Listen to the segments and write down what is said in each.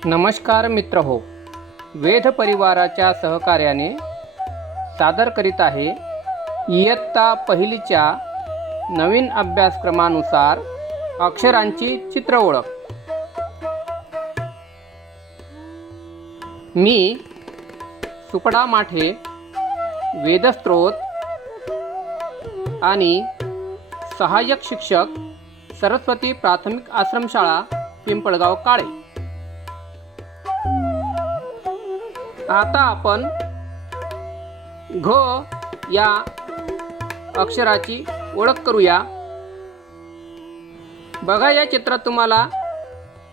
नमस्कार मित्र हो, वेद परिवाराच्या सहकार्याने सादर करीत आहे इयत्ता पहिलीच्या नवीन अभ्यासक्रमानुसार अक्षरांची चित्र ओळख। मी सुपडा माठे, वेदस्त्रोत आणि सहाय्यक शिक्षक, सरस्वती प्राथमिक आश्रमशाळा, पिंपळगाव काळे। आता आपण घ या अक्षराची ओळख करूया। बघा, या चित्रात तुम्हाला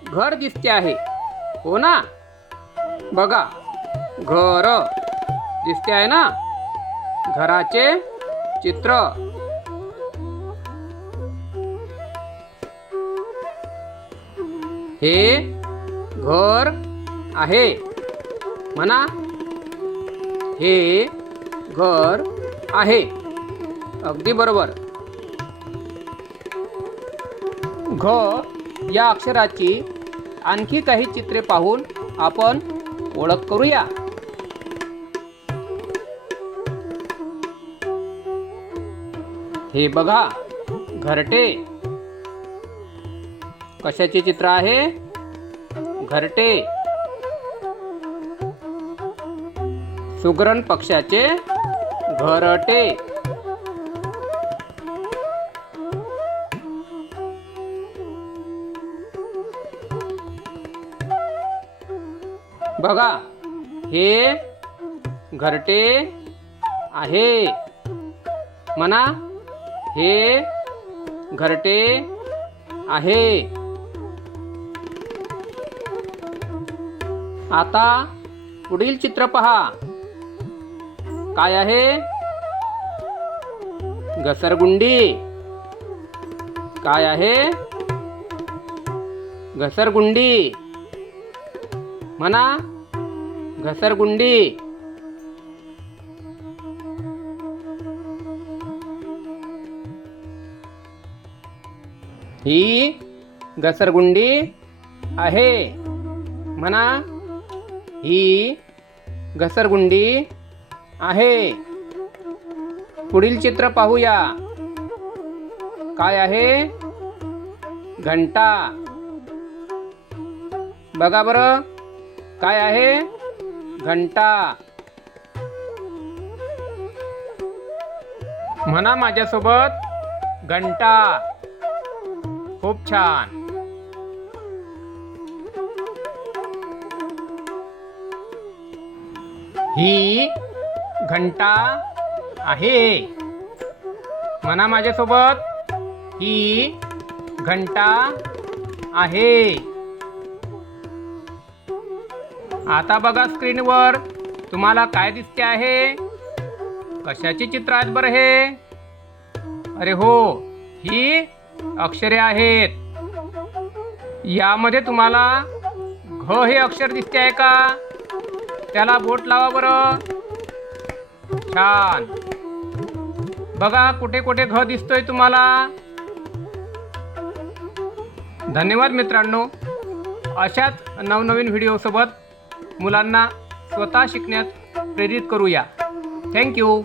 घर दिसते आहे, हो ना? बघा, घर दिसते आहे ना? घराचे चित्र। हे घर आहे, म्हणा हे घर आहे। अगदी बरोबर। घ या अक्षराची आणखी काही चित्रे पाहून आपण ओळख करूया। हे बघा, घरटे। कशाचे चित्र आहे? घरटे। सुगरण पक्षाचे घरटे। बघा, हे घरटे आहे, म्हणा हे घरटे आहे। आता पुढील चित्र पहा, काय आहे? घसरगुंडी। काय आहे? घसरगुंडी, म्हणा घसरगुंडी। ही घसरगुंडी आहे, म्हणा ही घसरगुंडी आहे। पुढील चित्र पाहूया, काय आहे? घंटा। बघा बरं, काय आहे? घंटा। म्हणा माझ्यासोबत, घंटा। खूप छान। ही घंटा आहे, म्हणा माझ्यासोबत, ही घंटा आहे। आता बघा स्क्रीनवर, तुम्हाला काय दिसते आहे? कशाचे चित्र आहेत बरं हे? अरे हो, ही अक्षरे आहेत। यामध्ये तुम्हाला घ हे अक्षर दिसते आहे का? त्याला बोट लावा बरं। छान। बघा, कुठे कुठे घ दिसतोय तुम्हाला? धन्यवाद मित्रांनो। अशाच नवनवीन व्हिडिओसोबत मुलांना स्वतः शिकण्यास प्रेरित करूया। थँक्यू।